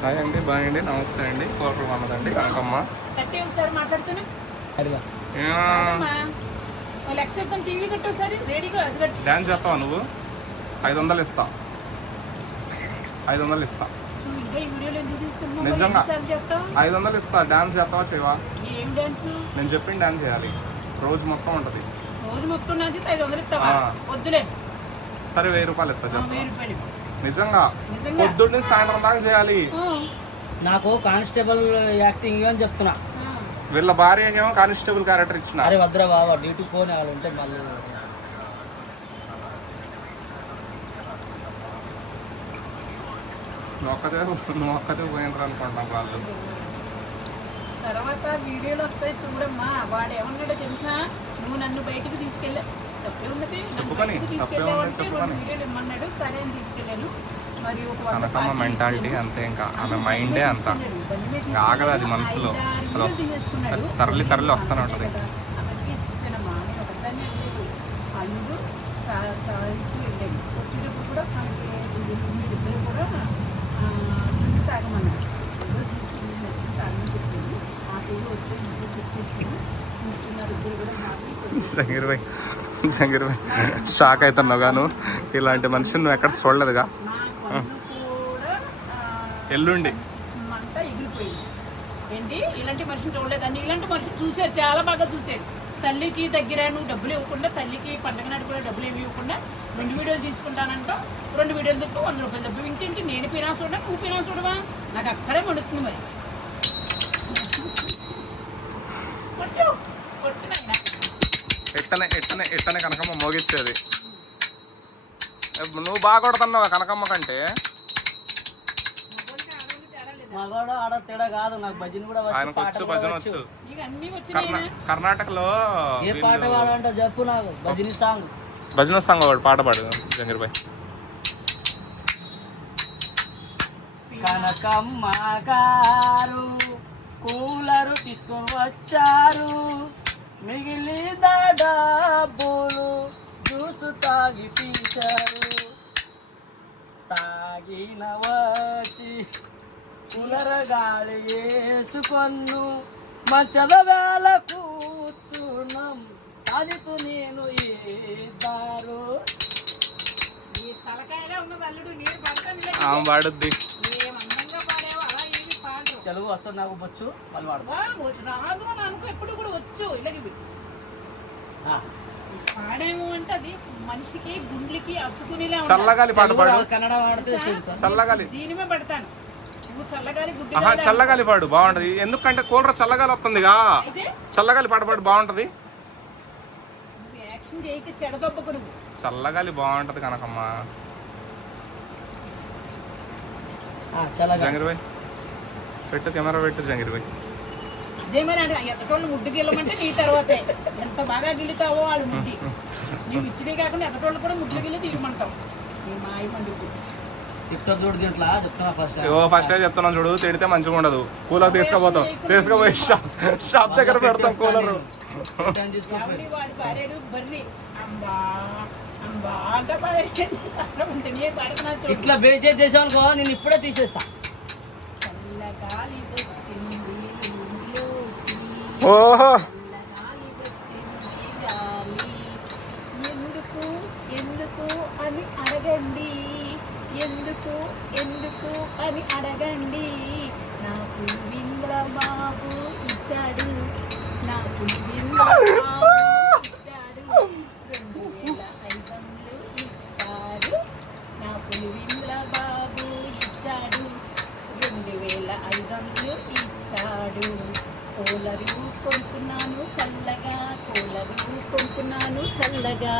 Hi అండి, bye అండి, నమస్తే అండి. కోటలు అన్నదండి కనకమ్మ. డ్యాన్స్ చేస్తావా నువ్వు? 500 ఇస్తా, 500 ఇస్తా, నిజంగా 500 ఇస్తా. డ్యాన్స్ చేస్తావా చేయవా? నేను చెప్పిన డ్యాన్స్ చేయాలి, రోజు మొత్తం ఉంటుంది. సరే 1000 రూపాయలు ఇస్తా చెప్తా. నిజంగా పొద్దున్నే సాయంత్రం దాకా చేయాలి. నాకు కానిస్టేబుల్ యాక్టింగ్ అని చెప్తున్నా. వీళ్ళ భార్య ఏమో కానిస్టేబుల్ క్యారెక్టర్ ఇచ్చిన. అరే వద్దురా బాబా, డ్యూటీ పోనీ వాళ్ళు ఉంటే మళ్ళీ నువ్వు ఒక్కతే పోయినరు అనుకుంటున్నావు వాళ్ళు. తర్వాత వీడియోలు వస్తాయి చూడమ్మా. వాడు ఏమన్నాడో తెలుసా, నువ్వు నన్ను బయటికి తీసుకెళ్ళా తప్పే ఉన్నది, తీసుకెళ్ళావంటే 2 వీడియోలు ఇమ్మన్నాడు. సరే అని తీసుకెళ్ళాను. మరి కనకమ్మ మెంటాలిటీ అంతే, ఇంకా ఆమె మైండే అంత ఆగదు, అది మనసులో తరలి తరలి వస్తూనే ఉంటుంది. అవన్నీ ఇచ్చేసానమ్మా, నేను ఒకదాన్ని లేదు. అల్లుడు వెళ్ళాను. వచ్చేటప్పుడు కూడా మనకి ఇద్దరు కూడా తాగమన్నారు. చూసి నచ్చి తాగమని చెప్పాను. ఆ పేరు వచ్చి ఇంట్లో చెప్పేసి కూర్చున్నారు ఇద్దరు కూడా. జంగీర్ భాయ్ షాక్ అవుతున్నావు గాను, ఇలాంటి మనిషిని నువ్వు ఎక్కడ చూడలేదుగా. ఎల్లుండి మంట ఎగిరిపోయింది. ఏంటి ఇలాంటి మనిషిని చూడలేదండి. ఇలాంటి మనిషిని చూశారు, చాలా బాగా చూశారు. తల్లికి దగ్గర నువ్వు డబ్బులు ఇవ్వకుండా, తల్లికి పండగ నాడు కూడా డబ్బులు ఏమి ఇవ్వకుండా 2 వీడియోలు తీసుకుంటానంట. 2 వీడియోలు తప్పు 100 రూపాయలు తప్పు. ఇంకేంటి నేను పినా చూడడం, నువ్వు పినా చూడవా? నాకు అక్కడే మడుతుంది. మరి కొట్టు కొట్టినైనా ఎట్టనే కనకమ్మ మోగిచ్చేది. నువ్వు బాగా కొడుతున్నావా కనకమ్మ కంటే? మగవాడు ఆడ తేడా కాదు, నాకు భజన కూడా ఆయనకు వచ్చు, భజన వచ్చు. కర్ణాటకలో ఏ పాట పాడంటే చెప్పు నాకు. భజన సాంగ్ వాడు పాట పాడు జంగీర్ భాయ్. కనకమ్మ గారు కూలరు తీసుకొని వచ్చారు, మిగిలిన డబ్బులు జ్యూసు తాగి పీచారు. తాగిన వచ్చి కూలర గాలి వేసుకొన్ను, మంచల వేళ కూర్చున్నాం సాధితు నేను ఏదారు. ఈ తలకాయగా ఉన్నది అల్లుడు. నేను పడతాను, ఆమె పాడుద్ది. ఏమందంగా పాడావు. అలా ఏమి పాడరు. తెలుగు వస్తుంది నాకు, వచ్చు వాళ్ళు రాదు అని అనుకో, ఎప్పుడు కూడా వచ్చు. ఇలాగే పాడేమో అంటే అది మనిషికి గుండ్లకి అత్తుకునేలా చల్లగాలి పాట పాడు. కన్నడ వాడితే చల్లగాలి దీనిమే పడతాను. నువ్వు చల్లగాలి చల్లగాలి పాడు బాగుంటది. ఎందుకంటే కూలర్ చల్లగాలి వస్తుందిగా, చల్లగాలి పాట పాడు బాగుంటది. యాక్షన్ చేయక చెడదొబ్బకు నువ్వు. చల్లగాలి బాగుంటది కనకమ్మ. జంగీర్ భాయ్ పెట్టు, కెమెరా పెట్టు జంగీర్ భాయ్. అదే మరి అంటే ఎదటోళ్ళు ముడ్డు గిల్లమంటే నీ తర్వాతే. ఎంత బాగా గిల్లుతావో వాళ్ళు ముడ్డి. నీవు ఇచ్చినే కాకుండా ఎదటోళ్ళు కూడా ముడ్లు గిల్లి తీయమంటావు. నీ మాయ పండుగ ఫస్ట్ చెప్తున్నాను చూడు, తిడితే మంచిగా ఉండదు. కూలర్ తీసుకుపోతాం, తీసుకుపోయి షాప్ దగ్గర పెడతాం కూలర్. వాడి భార్యడు బర్రి అంబా అంబా అంట ఇట్లా బేచే చేసావనుకో నేను ఇప్పుడే తీసేస్తా. చల్లగాలి వచ్చింది ఓహో, ఎందుకు ఎందుకు అని అడగండి, ఎందుకు ఎందుకు అని అడగండి. నాకు వింద్ర బాబు ఇచ్చాడు, నాకు వింద్ర బాబు ఇచ్చాడు, 2500 ఇచ్చాడు. నాకు వింద్ర బాబు ఇచ్చాడు, 2500 ఇచ్చాడు. కూలరు కొనుక్కున్నాను చల్లగా, కూలరు కొనుక్కున్నాను చల్లగా.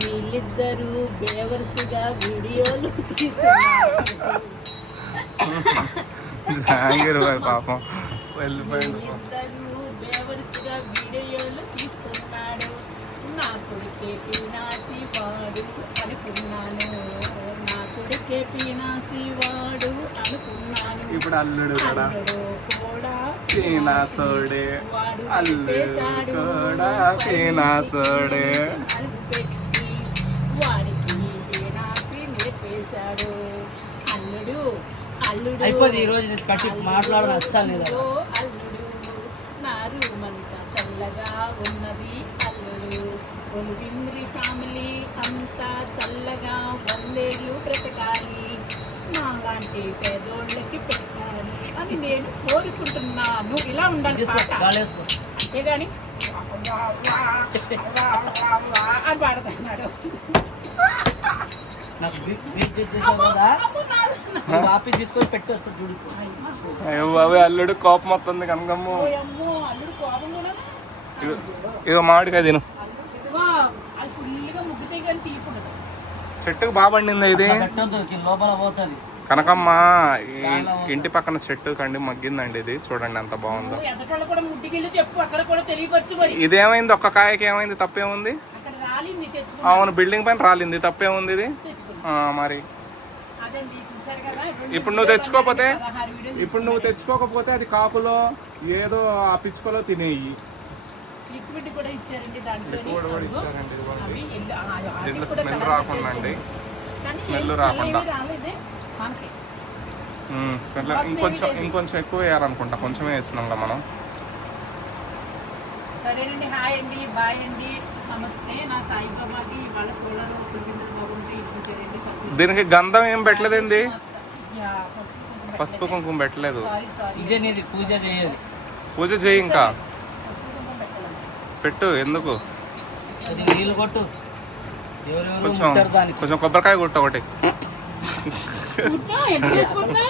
వీళ్ళిద్దరూ బేవర్స్గా వీడియోలు తీస్తున్నారు. పాపం వీళ్ళిద్దరూ బేవర్స్గా వీడియోలు తీస్తున్నాడు. నా కొడుకే పీనాసి వాడు అనుకున్నాను, నా కొడుకే పీనాసి వాడు అనుకున్నాను. ఇప్పుడు అల్లుడు కూడా పీనాసోడే, అల్లుడు కూడా పీనాసోడే. పెట్టి వాడికి పీనాసి నిలిపేశాడు. అల్లుడు అల్లుడు అయిపోయింది ఈ రోజు నుంచి కట్టి మాట్లాడడం అస్సలు లేదు. ఓ అల్లుడు నా రూమంతా చల్లగా ఉన్నది అల్లుడు ఒలివింద్రి ఫ్యామిలీ అంతా చల్లగా 100 ఏళ్ళు బ్రతకాలి మాలాంటి పేదోళ్ళకి పెట్టాలి అని నేను కోరుకుంటున్నాను. ఇలా ఉండాలి పాట. బాలేసుకో. అంతేగాని అని పాడుతున్నాడు. నాకు బీట్ చేసావు కదా, నువ్వు ఆఫీస్ తీసుకొని పెట్టి వస్తా చూడు. అయ్యో బాబు అల్లుడు కోపం వస్తుంది కనకమ్ము. అమ్మో అల్లుడు కోపం కూడా ఇదో మామిడికాయ తిను. ఇదిగో అది ఫుల్గా ముగ్గుతే కానీ తీయకూడదు. చెట్టుకు బాగా పండింది ఇది. పెట్టొద్దు లోపల పోతుంది. కనకమ్మ ఈ ఇంటి పక్కన చెట్టు కండి మగ్గిందండి ఇది. చూడండి ఎంత బాగుందో. ఎదటోళ్ళు కూడా ముట్టికెళ్ళి చెప్పు, అక్కడ కూడా తెలియపరచు. మరి ఇదేమైంది? ఒక్క కాయకి ఏమైంది? తప్పేముంది? అక్కడ రాలింది తెచ్చుకో. అవును బిల్డింగ్ పైన రాలింది, తప్పేముంది ఇది? మరి అదండి చూసారు కదా. ఇప్పుడు నువ్వు తెచ్చుకోకపోతే 16 వీడియోలు ఇప్పుడు నువ్వు తెచ్చుకోకపోతే అది కాపులో ఏదో ఆ పిచ్చుకలో తినేయి. లిక్విడ్ కూడా ఇచ్చారండి దాంట్లో. లిక్విడ్ కూడా ఇచ్చారండి ఇదిగోండి. అవి దీంట్లో స్మెల్ రాకుండా అండి. స్మెల్ రాకుండా రాలేదే మనకి. స్మెల్ ఇంకొంచెం ఎక్కువ వేయాలనుకుంటా. కొంచెమే వేసినాంగా మనం. సరేనండి. హాయ్ అండి, బాయ్ అండి, నమస్తే. నా సాయిబాబాకి వాళ్ళ కూలరు కుటుంబం బాగుంటే ఇచ్చారండి. దీనికి గంధం ఏం పెట్టలేదండి? యా, పసుపు కుంకుమ పెట్టలేదు. సారీ ఇదే నీది పూజ చేయాలి. పూజ చేయి ఇంకా. పసుపు కుంకుమ పెట్టాలి. పెట్టు. ఎందుకు? అది నీళ్ళు కొట్టు. ఎవరెవరు కొంచెం ముట్టారు దానికి. కొంచెం కొబ్బరికాయ కొట్టు ఒకటి. కూర్చో, ఎంత చేసుకుంటా?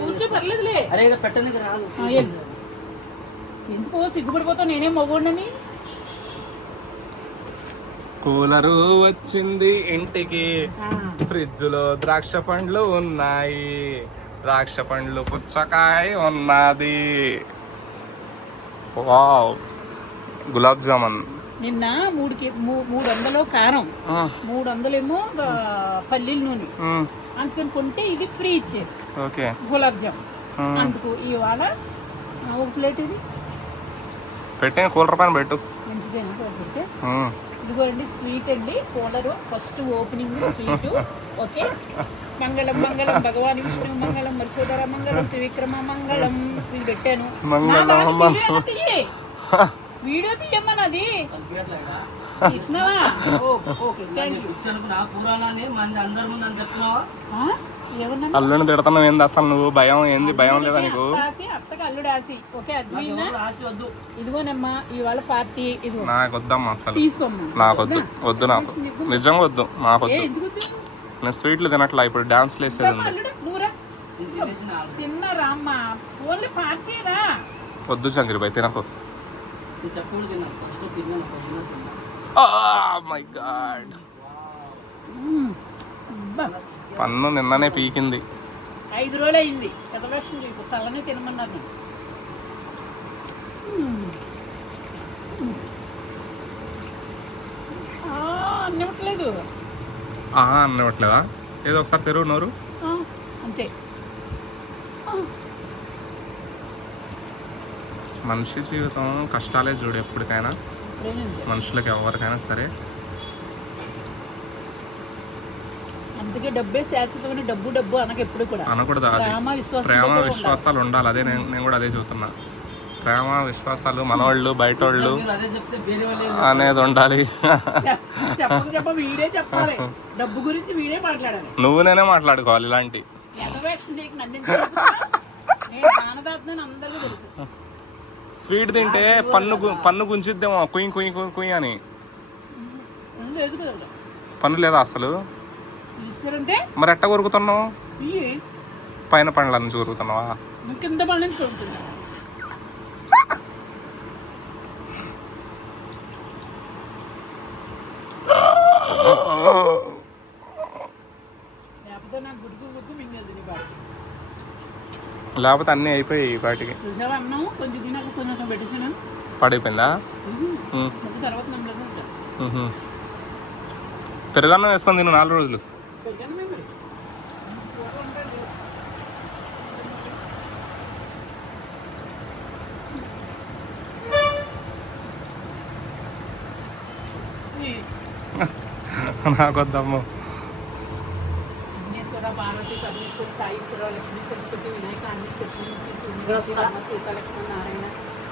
కూర్చో, పర్లేదులే. అరే ఇక్కడ పెట్టడానికి రాదు. ఎందుకో సిగ్గుపడిపోతావు, నేనేం మగోడినని. కూలరు వచ్చింది ఇంటికి, ఫ్రిడ్జ్ లో ద్రాక్ష పండ్లు ఉన్నాయి, ద్రాక్ష పండ్లు పుచ్చకాయ ఉన్నది. వావ్, గులాబ్ జామున్. నిన్న 300 కారం, 300 పల్లీల నూనె. అందుకని కొంటే ఇది ఫ్రీ ఇచ్చేది. ఓకే, గులాబ్ జామ్. అందుకు ఇవాళ ఒక ప్లేట్ ఇది పెట్టే కూలర్ పైన పెట్టు. మంచిదేనా పెడితే? ఇదిగోండి స్వీట్ అండి. Cooler first opening sweet. Okay, మంగళం మంగళం భగవాన్ విష్ణు మంగళం మరిసోదర మంగళం త్రివిక్రమ మంగళం. ఇది పెట్టాను. వీడియో తీయమ్మన్నది. అల్లుని తిడతాను ఏంది అసలు నువ్వు? భయం ఏంది? భయం లేదా నీకు? అత్తగా అల్లుడు ఆసి. ఓకే, ఇదిగోనమ్మా ఇవాళ పార్టీ. ఇదిగో నాకు వద్దమ్మా అసలు. తీసుకోమ్మా. నాకు వద్దు, వద్దు, నాకు నిజంగా వద్దు, నాకు వద్దు. నేను స్వీట్లు తినట్లా. ఇప్పుడు డాన్స్లు వేసేది ఉంది. తిన్నారా అమ్మా? ఓన్లీ పార్టీ రా. వద్దు చంద్రబాయ్, తినకు. మై గాడ్, పన్ను నిన్ననే పీకింది. 5 రోజులు అయింది. పెద్దవేషం రేపు చల్లనే తినమన్నారు. అన్నివ్వట్లేదు. అన్నట్లేదా? ఏదో ఒకసారి తెరువు నోరు. అంతే. మనిషి జీవితం కష్టాలే చూడు ఎప్పటికైనా. మనుషులకి ఎవరికైనా సరే. అందుకే డబ్బే శాశ్వతమైన. డబ్బు అనక ఎప్పుడు కూడా అనకూడదు. అది ప్రేమ విశ్వాసాలు ఉండాలి. అదే నేను కూడా అదే చెబుతున్నా. ప్రేమ విశ్వాసాలు మనవాళ్ళు బయటోళ్ళు అనేది ఉండాలి. వీడే చెప్పాలి. డబ్బు గురించి వీడే మాట్లాడాలి. నువ్వు నేనే మాట్లాడుకోవాలి ఇలాంటి. స్వీట్ తింటే పన్ను గుంజిద్దేమో. కుయ్యి కుయ్యి కుయ్యి కుయ్యి అని. పన్ను లేదా అసలు? మరి ఎట్ట కొరుకుతున్నావు? పైన పండ్ల నుంచి కొరుకుతున్నావా? కింద పండ్ల నుంచి కొరుకుతున్నా. లేకపోతే అన్నీ అయిపోయాయి వాటికి. పడిపోయిందా? పెరుగన్నం వేసుకొని తిను 4 రోజులు. నాకొద్దమ్ము. పార్వతి పరమేశ్వర సాయి లక్ష్మీ సరస్వతి వినాయక అన్ని సీతాలక్ష్మణ నారాయణ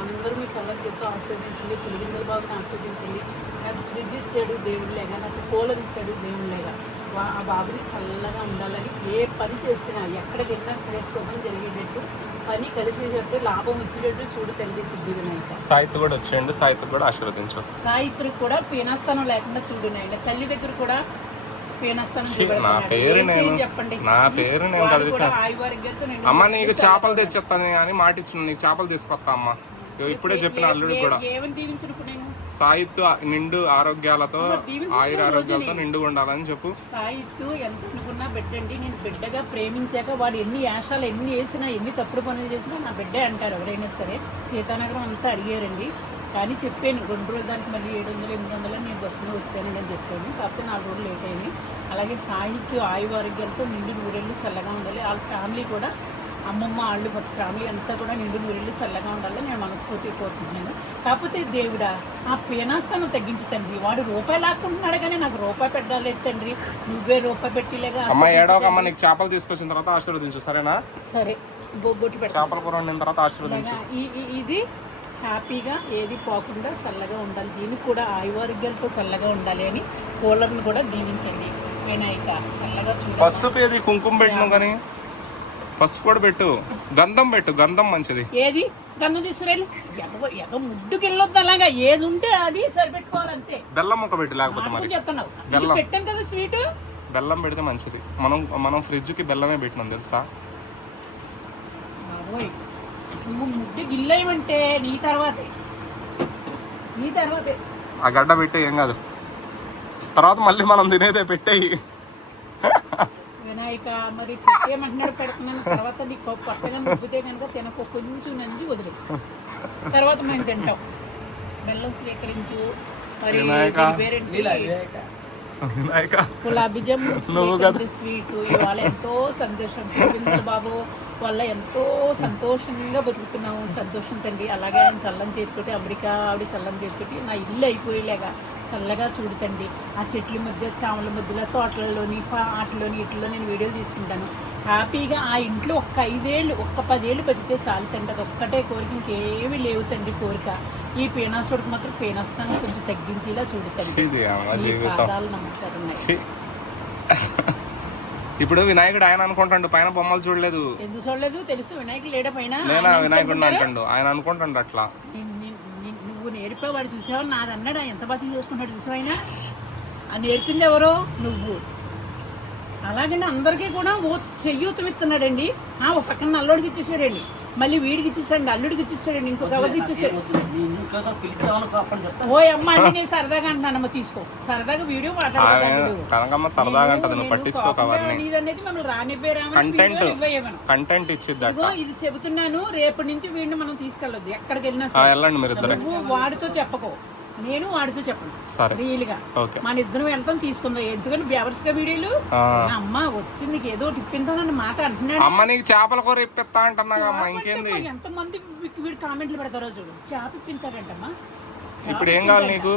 అందరూ మీ కళ్ళ చెప్తూ ఆస్వాదించండి. పులిగిందల బాబుని ఆస్వాదించండి. నాకు ఫ్రిడ్జ్ ఇచ్చాడు దేవుళ్ళేగా, నాకు కూలర్ ఇచ్చాడు దేవుళ్ళేగా. ఆ బాబుని చల్లగా ఉండాలని ఏ పని చేసినా ఎక్కడికి వెళ్ళినా శ్రేష్టం జరిగేటట్టు పని కలిసేటట్టు లాభం వచ్చేటట్టు చూడు తల్లి సిద్ధి వినాయక. సాయిత్ కూడా వచ్చేయండి, సాయిత్ కూడా ఆశీర్వదించు. సాయిత్రికి కూడా పీనాస్థానం లేకుండా చూడు నాయన. తల్లి దగ్గర కూడా పీనాస్థానం నా పేరు నేను చెప్పండి. నా పేరు నేను కదిలించాను. ఆయువారిగ్యంతో అమ్మ నీకు చేపలు తెచ్చేస్తాను అని మాట ఇచ్చిన, నీకు చేపలు తీసుకొస్తా అమ్మ. ఇప్పుడే చెప్పిన అల్లుడు కూడా ఏమని దీవించినప్పుడు నేను సాయిత్తు నిండు ఆరోగ్యాలతో ఆయుర ఆరోగ్యాలతో నిండుగా ఉండాలని చెప్పు. సాయిత్తు ఎంత అనుకున్నా బిడ్డండి. నేను బిడ్డగా ప్రేమించాక వాడు ఎన్ని యాషాలు ఎన్ని వేసినా ఎన్ని తప్పుడు పనులు చేసినా నా బిడ్డే అంటారు ఎవరైనా సరే. సీతానగరం అంతా అడిగారండి, కానీ చెప్పాను 2 రోజులు దానికి మళ్ళీ 700 800 నేను బస్సులో వచ్చాను అని చెప్పాను. కాకపోతే 4 రోజులు లేట్ అయింది. అలాగే సాహిత్య ఆయువారోగ్యాలతో నిండు నూరేళ్ళు చల్లగా ఉండాలి. వాళ్ళ ఫ్యామిలీ కూడా అమ్మమ్మ వాళ్ళు ఫ్యామిలీ అంతా కూడా నిండు నూరేళ్ళు చల్లగా ఉండాలని నేను మనస్ఫూర్తిగా కోరుకుంటున్నాను. కాకపోతే దేవుడా ఆ పీనాస్థానం తగ్గించి తండ్రి. వాడు రూపాయి లాక్కుంటున్నాడు కానీ నాకు రూపాయి పెట్టలేదు తండ్రి. నువ్వే రూపాయి పెట్టిలేగా. అమ్మ ఏడవక అమ్మ, నీకు చేపలు తీసుకొచ్చిన తర్వాత ఆశీర్వదించు సరేనా? సరే బొబ్బొట్టి పెట్ట చేపల కూర వండిన తర్వాత ఆశీర్వదించు. ఇది హ్యాపీగా ఏది పోకుండా చల్లగా ఉండాలి. దీనికి కూడా ఆయువారోగ్యాలతో చల్లగా ఉండాలి అని కూలర్ని కూడా దీవించండి వినాయక. చల్లగా చూడాలి. పసుపు ఏది కుంకుమ పెట్టినావు కానీ పసుపు కూడా పెట్టు, గంధం పెట్టు, గంధం మంచిది. ఏది గంధం తీసుకురాలి ఎదో ముడ్డుకి వెళ్ళొద్దు. అలాగా ఏది ఉంటే అది సరిపెట్టుకోవాలి అంతే. బెల్లం ముక్క పెట్టు, లేకపోతే మరి చెప్తున్నావు బెల్లం పెట్టాను కదా స్వీట్. బెల్లం పెడితే మంచిది. మనం ఫ్రిడ్జ్ కి బెల్లమే పెట్టినాం తెలుసా? నువ్వు ముడ్డు గిల్లేయమంటే నీ తర్వాతే ఆ గడ్డ పెట్టే ఏం కాదు, తర్వాత మళ్ళీ మనం తినేదే పెట్టేయి. వినాయక మరి పెట్టేయమంటున్నాడు, పెడుతున్నాను. తర్వాత నీకు కొత్తగా నొప్పితే కనుక తినకు, కొంచెం నంచి వదిలే, తర్వాత మేము తింటాం. బెల్లం స్వీకరించు. మరి గులాబీ జామున్ స్వీట్ ఇవాళ ఎంతో సంతోషం. గోవిందల బాబు వల్ల ఎంతో సంతోషంగా బతుకుతున్నాము. సంతోషం తండ్రి. అలాగే ఆయన చల్లం చేతితోటి, అమెరికా ఆవిడ చల్లం చేతితోటి నా ఇల్లు అయిపోయేలాగా చల్లగా చూడుతండి. ఆ చెట్ల మధ్య చామల మధ్యలో తోటలలోని ఆటలోని ఇట్లలో నేను వీడియోలు తీసుకుంటాను. హ్యాపీగా ఆ ఇంట్లో ఒక్క 5 ఏళ్ళు 10 ఏళ్ళు బతికితే చాలు తండ్రి. అది ఒక్కటే కోరిక, ఇంకేమీ లేవు తండ్రి కోరిక. ఈ పీనాసుడికి మాత్రం పీనాస్తాను కొంచెం తగ్గించేలా చూడుతండి. నమస్కారం. ఇప్పుడు వినాయకుడు ఆయన అనుకుంటాడు, పైన బొమ్మలు చూడలేదు. ఎందుకు చూడలేదు తెలుసు. వినాయకుడు లేడ పైన వినాయకుడు అంటాడు, ఆయన అనుకుంటాడు అట్లా. నువ్వు నేర్పేవాడు చూసావా? నాది అన్నాడు ఎంత బాగా చూసుకుంటాడు చూసావైనా. అది నేర్పింది ఎవరో నువ్వు. అలాగండి అందరికీ కూడా చెయ్యూతం ఇస్తున్నాడండి. ఒక పక్కన అల్లుడికి ఇచ్చేసాడండి, మళ్ళీ వీడికి ఇచ్చేసాడు, అల్లుడికి ఇచ్చేసాడండి, ఇంకొక ఎవరికి ఇచ్చేసాడు. ఓ అమ్మ అని నేను సరదాగా అంటున్నానమ్మ, తీసుకో సరదాగా వీడియో మాట్లాడతాడు. నీదనేది మనం కంటెంట్ ఇచ్చిద్దాం. ఇది చెబుతున్నాను, రేపటి నుంచి వీడిని మనం తీసుకెళ్ళొద్దు ఎక్కడికి వెళ్ళినా. నువ్వు వాడితో చెప్పకో, నేను వాడితో చెప్పను. రియల్ గా మన ఇద్దరం వెళ్తాం తీసుకుందాం. ఎందుకంటే బ్యావర్స్ గా వీడియోలు అమ్మ వచ్చింది ఏదో ఇప్పింటానన్న మాట అంటున్నాడు. అమ్మ నీకు చేపల కూర ఇప్పిస్తా అంటున్నా. ఎంత మంది వీడు కామెంట్లు పెడతారో చూడు. చేప ఇప్పించారంటమ్మా. ఇప్పుడు ఏం కావాలి నీకు?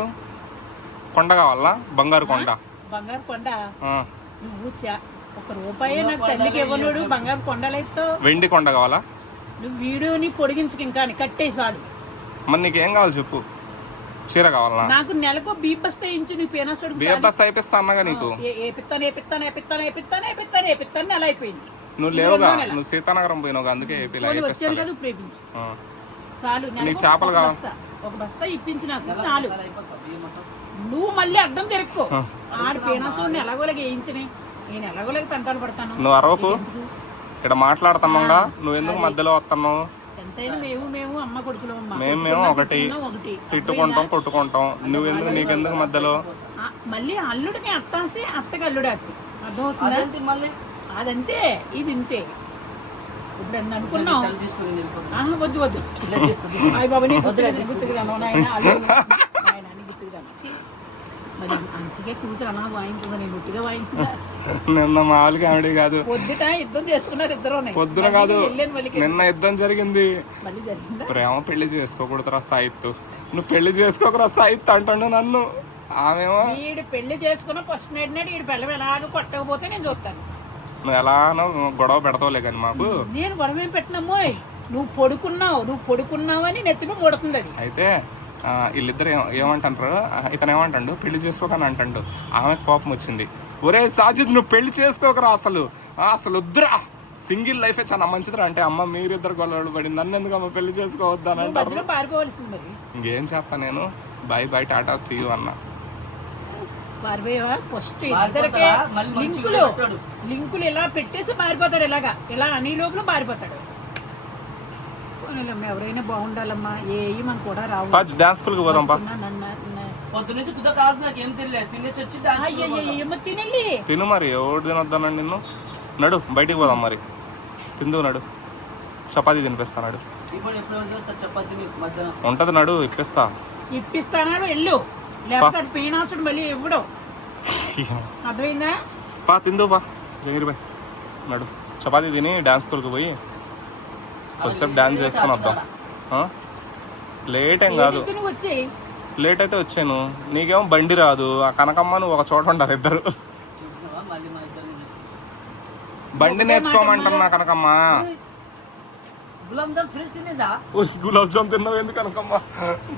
కొండ కావాలా? బంగారు కొండ. బంగారు కొండ. నువ్వు ₹1 నాకు తల్లికి ఇవ్వనుడు బంగారు కొండలైతే. వెండి కొండ కావాలా? నువ్వు వీడియోని పొడిగించుకు ఇంకా కట్టేసాడు. మరి నీకేం కావాలి చెప్పు. చీర కావాలా? నాకు నెలకు బియ్యం బస్తా ఇంచు. నీ పేనాసుడు బియ్యం బస్తా అయిపిస్తా అన్నగా నీకు. ఏపిస్తాను నెల అయిపోయింది. నువ్వు లేవుగా, నువ్వు సీతానగరం పోయినావు అందుకే వచ్చాను కదా ప్రేమించు చాలు. నీకు చేపలు కావాలి, ఒక బస్తా ఇప్పించు నాకు చాలు. నువ్వు మళ్ళీ అడ్డం తిరక్కో. ఆడి పేనాసుడిని ఎలాగోలాగా వేయించని నేను ఎలాగోలాగా తంటాలు పడతాను. నువ్వు అరవకు, ఇక్కడ మాట్లాడుతున్నావుగా, నువ్వు ఎందుకు మధ్యలో వస్తున్నావు? ఎంతైనా మేము అమ్మ కొడుకులు. మేము ఒకటి తిట్టుకుంటాం కొట్టుకుంటాం. నువ్వెందుకు, నీకెందుకు మధ్యలో? మళ్ళీ అల్లుడికి అత్తాసి అత్తకి అల్లుడాసి అర్థమవుతుంది. మళ్ళీ అదంతే ఇది ఇంతే. ఇప్పుడు అనుకున్నాం వద్దు అయ్యి బాబు గుర్తుకుదాను ఆయన అల్లుడు ఆయన అని గుర్తుకుదాను. మరి అంతకే కూతురు అలా వాయించుందా? నేను ఒట్టిగా వాయించుదా? నిన్న మామూలుగా ఆవిడే కాదు, పొద్దుట యుద్ధం చేసుకున్నారు ఇద్దరు. పొద్దున కాదు నిన్న యుద్ధం జరిగింది. మళ్ళీ జరిగిందా? ప్రేమ పెళ్లి చేసుకోకూడదురా సాయిత్తు, నువ్వు పెళ్లి చేసుకోకరా సాయిత్తు అంటాడు నన్ను. ఆమెమో వీడు పెళ్లి చేసుకున్న ఫస్ట్ నైట్ నాడు వీడు పిల్లలు ఎలాగ కొట్టకపోతే నేను చూస్తాను. నువ్వు ఎలానో గొడవ పెడతావులే కానీ మాకు. నేను గొడవ ఏం పెట్టినమ్మో, నువ్వు పడుకున్నావు అని నెత్తిపై కొడుతుంది అది. అయితే వీళ్ళిద్దరు ఏమంటారు, ఇతను ఏమంటాడు పెళ్లి చేసుకోకని అంటాడు. ఆమెకు కోపం వచ్చింది, ఒరే సాజిద్ నువ్వు పెళ్లి చేసుకోకరా, అసలు వద్దురా, సింగిల్ లైఫే చాలా మంచిదిరా అంటే, అమ్మ మీరిద్దరు గొడవలు పడి నన్ను ఎందుకు అమ్మ పెళ్లి చేసుకోవద్దని అంటారు. పారిపోవలసింది మరి. ఇంకేం చెప్తా నేను, బై టాటా సీ యూ అన్న. పారిపోయావా ఫస్ట్ లింకులు ఇలా పెట్టేసి పారిపోతాడు, ఇలా అనే లోపల పారిపోతాడు. ఎవరైనా బాగుండాలమ్మా, ఏవి మనకు కూడా రావు. డాన్స్ స్కూల్కి పోదాం పొద్దు నుంచి కుదా కాదు, నాకు ఏం తెలియదు, తినేసి వచ్చి తినెళ్ళి తిను మరి, ఎవరు తినొద్దానండి నిన్ను. నడు బయటికి పోదాం మరి, తిందు నడు, చపాతీ తినిపిస్తాడు. ఉంటది నడు, ఇప్పిస్తానాడు వెళ్ళు, లేకపోతే పీనాసుడు మళ్ళీ ఇవ్వడం. అర్థమైందా? పా తిందు పా జగిరి బాయ్, నడు చపాతీ తిని డాన్స్ స్కూల్కి పోయి కొంచెంసేపు డాన్స్ చేసుకొని వద్దాం. లేట్ ఏం కాదు, లేట్ అయితే వచ్చాను. నీకేమో బండి రాదు, ఆ కనకమ్మ నువ్వు ఒక చోట ఉండాలి ఇద్దరు. బండి నేర్చుకోమంటున్నా కనకమ్మ. గులాబ్ జామ్ తిన్నావు ఎందుకు కనకమ్మ?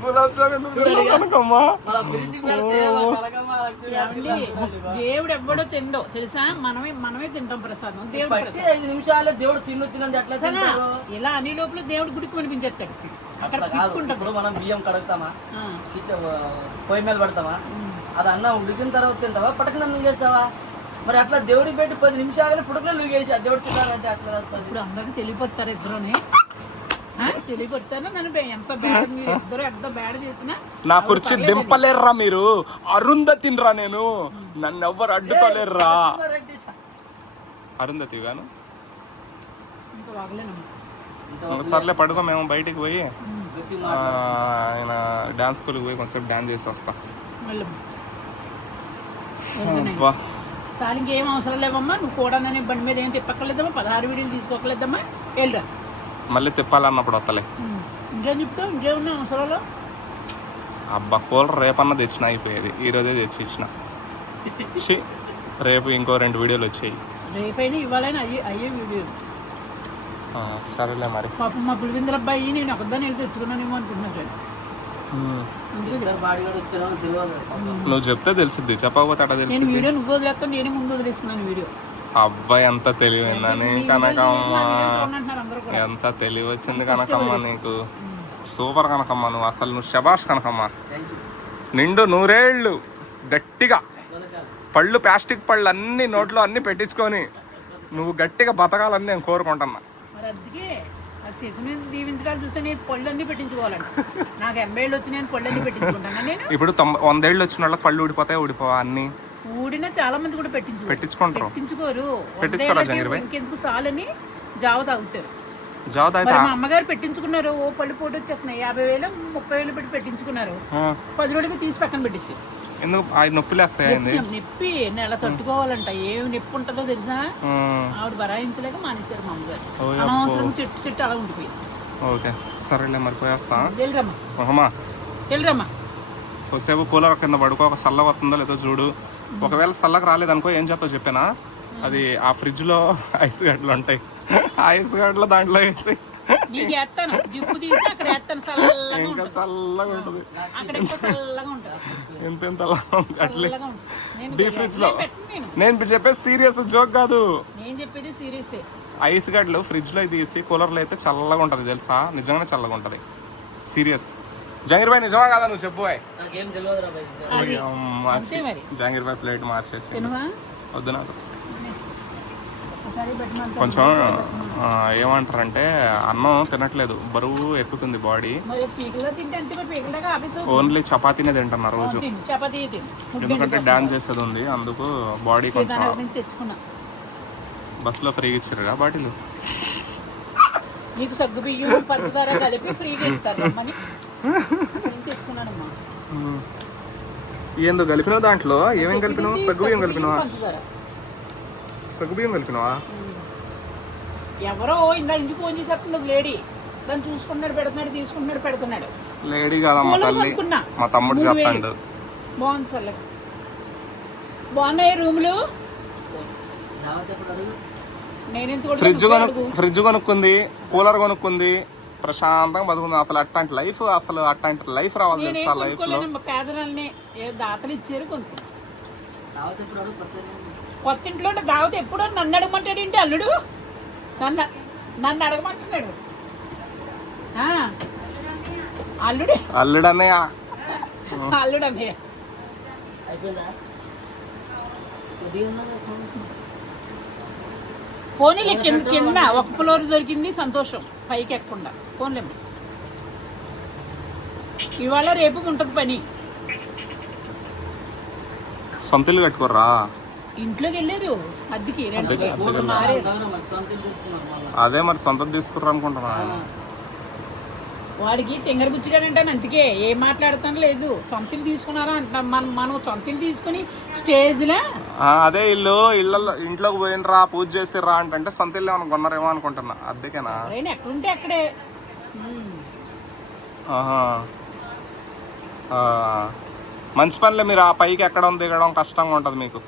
గులాబ్ జామ్ ఎందుకు కనకమ్మ? దేవుడు ఎవ్వడో తిండో తెలుసా, మనమే తింటాం ప్రసాదం. దేవుడు 5 నిమిషాలే దేవుడు తిన్నది అట్లా ఇలా అన్ని లోపల దేవుడు గుడికి కనిపించేస్తాడు. అక్కడ మనం బియ్యం కడుగుతామా, పొయ్యి మీద పెడతామా, అది అన్నం ఉడికిన తర్వాత తింటావా, పట్టకన నువ్వు చేస్తావా? మరి అట్లా దేవుడికి పెట్టి 10 నిమిషాలు పుడకలు నువ్వు చేసి దేవుడు తిన్నారంటే అట్లా వస్తుంది. ఇప్పుడు అందరికి తెలియపడతారు, ఇద్దరుని తెలియపడతారు. నన్ను ఎంత బ్యాడ్, మీరు ఇద్దరు ఎంత బ్యాడ్ చేసినా నా కుర్చీ దింపలేర్రా మీరు, అరుంధతిరా నేను, నన్ను ఎవ్వరు అడ్డుకోలేర్రా. అరుంధతి గాను ఇంకా వాగలేనమ్మా. సర్లే పడుకో, మేము బయటికి పోయి ఆయన డాన్స్ స్కూల్కి పోయి కొంచెం డాన్స్ చేసి వస్తా. సార్ ఇంకేం అవసరం లేవమ్మా, నువ్వు కూడా నన్ను బండి మీద ఏం తిప్పక్కర్లేదమ్మా, 16 వీడియోలు తీసుకోకలేదమ్మా, వెళ్ళరా. మళ్ళీ తిప్పాలన్నప్పుడు వస్తలే. ఇంకేం చెప్తావు, ఇంకేమన్నా అవసరాలు? అబ్బా కూలర్ రేపన్నా తెచ్చిన అయిపోయేది, ఈరోజే తెచ్చి ఇచ్చిన. రేపు ఇంకో 2 వీడియోలు వచ్చాయి. రేపైనా ఇవ్వాలని అయ్యే వీడియోలు. సరేలే మరి. పాపం మా పులివిందల అబ్బాయి నేను ఒకదాన్ని వెళ్ళి తెచ్చుకున్నానేమో అనుకుంటున్నాను. నువ్వు చెప్తే తెలుసుద్ది, చెప్పకపోతే అట్లా తెలుసు. నేను వీడియో నువ్వు వదిలేస్తాను, నేనే ముందు వదిలేస్తున్నాను వీడియో. అబ్బాయి ఎంత తెలివైందని కనకమ్మ, ఎంత తెలివి వచ్చింది కనకమ్మ నీకు. సూపర్ కనకమ్మ, నువ్వు అసలు నువ్వు శబాష్ కనకమ్మ. నిండు 100 ఏళ్ళు గట్టిగా పళ్ళు, ప్లాస్టిక్ పళ్ళు అన్ని నోట్లో అన్ని పెట్టించుకొని నువ్వు గట్టిగా బతకాలని నేను కోరుకుంటున్నా. మరి అందుకే అది చేతుని దీవించడాలు చూస్తే నేను పళ్ళన్నీ పెట్టించుకోవాలంట. నాకు 80 ఏళ్ళు వచ్చి నేను పళ్ళన్నీ పెట్టించుకుంటాను. నేను ఇప్పుడు 100 ఏళ్ళు వచ్చిన వాళ్ళకి పళ్ళు ఊడిపోవా అన్ని? ఊడినా చాలా మంది కూడా పెట్టించుకోరు. ఇంకెందుకు సాలని జావ తాగుతారు. మా అమ్మగారు పెట్టించుకున్నారు, ఓ పళ్ళు పోటీ వచ్చేస్తున్నాయి, 50,000 30,000 పెట్టి పెట్టించుకున్నారు. 10 రోజులకి తీసి పక్కన పెట్టేసి. ఎందుకు నొప్పిలు వస్తాయి? నొప్పి నెల తట్టుకోవాలంట, ఏమి నొప్పి ఉంటుందో తెలుసా. ఆవిడ బరాయించలేక మానేశారు మా అమ్మగారు. అనవసరం చెట్టు అలా ఉండిపోయింది. ఓకే సరేలే మరి పోయేస్తా. వెళ్ళరమ్మా. కొద్దిసేపు కూలర్ కింద పడుకో, ఒక చల్ల వస్తుందో లేదో చూడు. ఒకవేళ చల్లగా రాలేదనుకో ఏం చేస్తావు చెప్పానా, అది ఆ ఫ్రిడ్జ్ లో ఐస్ గడ్డలు ఉంటాయి, ఐస్ గడ్డలు దాంట్లో వేసి ఇంకా చల్లగా ఉంటుంది. ఎంత అట్లే డీప్ ఫ్రిడ్జ్ లో. నేను చెప్పేది సీరియస్, జోక్ కాదు. ఐస్ గడ్డలు ఫ్రిడ్జ్ లో తీసి కూలర్లో అయితే చల్లగా ఉంటుంది తెలుసా, నిజంగానే చల్లగా ఉంటుంది. సీరియస్. జహీర్ భాయ్ నిజమా కాదా నువ్వు చెప్పు భాయ్. జహీర్ భాయ్ ప్లేట్ మార్చేసి వద్దు నాకు. కొంచెం ఏమంటారంటే అన్నం తినట్లేదు, బరువు ఎక్కుతుంది బాడీ. ఓన్లీ చపాతీనే తింటున్నా రోజు, ఎందుకంటే డాన్స్ చేసేది ఉంది, అందుకు బాడీ కొంచెం. బస్సులో ఫ్రీగా ఇచ్చారుగా బాటిల్. నీకు సగ్గు బియ్యం పంచదార కలిపి ఫ్రీగా ఇస్తారు. ఏందో కలిపినావు దాంట్లో, ఏమేం కలిపినావు? సగ్గుబియ్యం కలిపినావా? సగ్గుబియ్యం కలిపినావా? ఎవరో ఇంటికి ఫోన్ చేసేప్పుడు లేడీ దాన్ని చూసుకుంటున్నాడు, పెడుతున్నాడు, తీసుకుంటున్నాడు, పెడుతున్నాడు. లేడీ కాదమ్మా తల్లి, మా తమ్ముడు చెప్తాడు. బాగుంది సార్, బాగున్నాయి రూములు. నేను ఎందుకు ఫ్రిడ్జ్ కొనుక్కుంది, కూలర్ కొనుక్కుంది, ప్రశాంతంగా బతుకుంది. అసలు అట్లాంటి లైఫ్ రావాలి తెలుసా లైఫ్ లో. పేదలని దాతలు ఇచ్చారు కొనుక్కున్నాను. దావత్ ఎప్పుడు అడుగు కొత్త ఇంట్లో ఉంటే దావత్ ఎప్పుడో నన్ను అడగమంటాడు ఏంటి అల్లుడు? నన్ను అడగమంటున్నాడు అల్లుడన్నయ్య. అయిపోయిందా? పోనీలే కింద ఒక ఫ్లోర్ దొరికింది సంతోషం, పైకి ఎక్కకుండా పోన్లేము. ఇవాళ రేపు ఉంటుంది పని. సొంత ఇల్లు కట్టుకోర్రా? ఇంట్లోకి వెళ్ళారు అద్దెకి. అదే మరి సొంతం తీసుకుర్రా అనుకుంటున్నా. వాడికి తింగర గుచ్చిగాడంటాను, అందుకే ఏం మాట్లాడతాను లేదు. సొంతలు తీసుకున్నారా అంటున్నాం. మనం సొంతలు తీసుకుని స్టేజ్లో అదే ఇంట్లోకి పోయినరా పూజ చేసిర్రా అంటే సొంత ఇల్లు ఏమైనా కొన్నారేమో అనుకుంటున్నా. అద్దెకేనా? ఎక్కడుంటే అక్కడే. మంచి పనిలే. మీరు ఆ పైకి ఎక్కడం దిగడం కష్టంగా ఉంటుంది మీకు.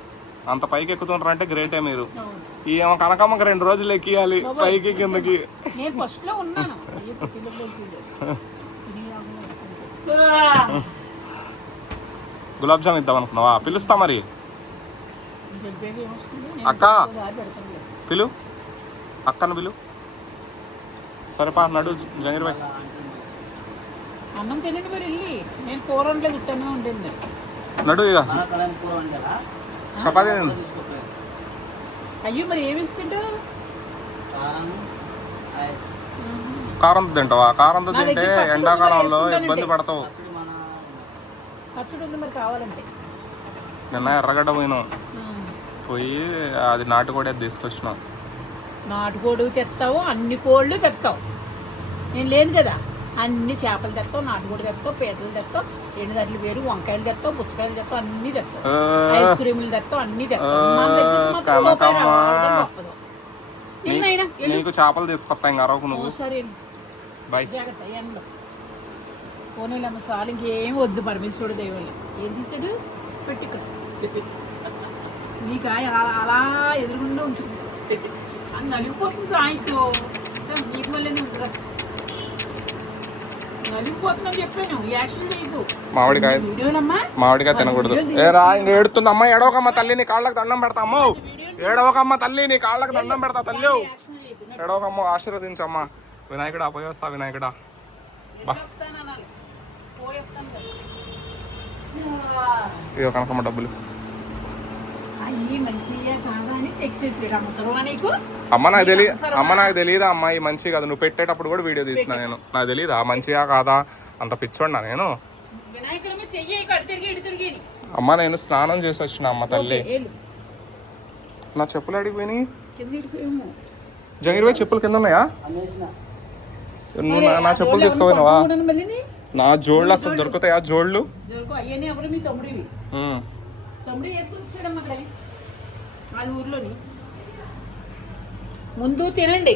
అంత పైకి ఎక్కుతుంటారంటే గ్రేటే మీరు. ఏమో కనకమ్మకి 2 రోజులు ఎక్కియాలి పైకి కిందకి. నేను ఫస్ట్ లో ఉన్నాను. గులాబ్ జామ్ ఇద్దాం అనుకున్నావా? పిలుస్తా మరి. అక్క పిలు, అక్కను పిలు. సరేపా నడు జంగిరి బాయ్. అన్నం తినండి మరి వెళ్ళి. నేను కూర వండలేదు, ఇట్టనే ఉండింది. నడు ఇక చపాతీ. అయ్యో మరి ఏమి ఇస్తుంటా? కారంతో తింటావా? కారంతో తింటే ఎండాకాలంలో ఇబ్బంది పడతావు. పచ్చడి ఉంది మరి కావాలంటే. నిన్న ఎర్రగడ్డ పోయి అది నాటుకోడి అది తీసుకొచ్చినావు. నాటుకోడి తెస్తావు, అన్ని కోళ్ళు తెస్తావు. నేను లేను కదా. అన్ని చేపలు తెస్తావు, నాటుకోడి తెస్తావు, పీతలు తెస్తావు, ఎండుగడ్డలు వేరు, వంకాయలు తెస్తావు, పుచ్చకాయలు తెస్తావు, అన్ని తెస్తావు, ఐస్ క్రీములు తెస్తావు, అన్ని నీకు చేపలు తీసుకొస్తా ఇంకా నువ్వు. సరే జాగ్రత్త ఎండలో. పోనీలమ్మ సార్ ఇంకేం వద్దు. పరమేశ్వరుడు దైవం ఏం తీసాడు పెట్టి ఇక్కడ నీకు అలా ఎదురుగుండా ఉంచు. అది నలిగిపోతుంది ఆయనతో. నీకు మళ్ళీ నలిగిపోతుందని చెప్పాను. యాక్షన్ చేయదు. మామిడికాయ తినకూడదు. ఏడుతుంది అమ్మ. ఏడవకమ్మ తల్లి, నీ కాళ్ళకి దండం పెడతా. అమ్మ ఏడవకమ్మ తల్లి, నీ కాళ్ళకి దండం పెడతా తల్లి. ఏడవకమ్మ, ఆశీర్వదించమ్మా. వినాయకుడా పోయొస్తా. వినాయకుడా బా. ఇదో కనకమ్మ డబ్బులు. అమ్మ నాకు తెలియదా అమ్మ ఈ మంచి కాదు. నువ్వు పెట్టేటప్పుడు కూడా వీడియో తీసిన నేను. నాకు తెలియదా మంచిగా కాదా? అంత పిచ్చోడినా నేను? అమ్మ నేను స్నానం చేసి వచ్చిన అమ్మ తల్లి. నా చెప్పులు అడిగిపోయినాయి. జంగిరి పోయి చెప్పులు కింద ఉన్నాయా? నువ్వు నా చెప్పులు తీసుకోపోయినావా? నా జోళ్ళు అసలు దొరుకుతాయా? జోళ్ళు ముందు తినండి.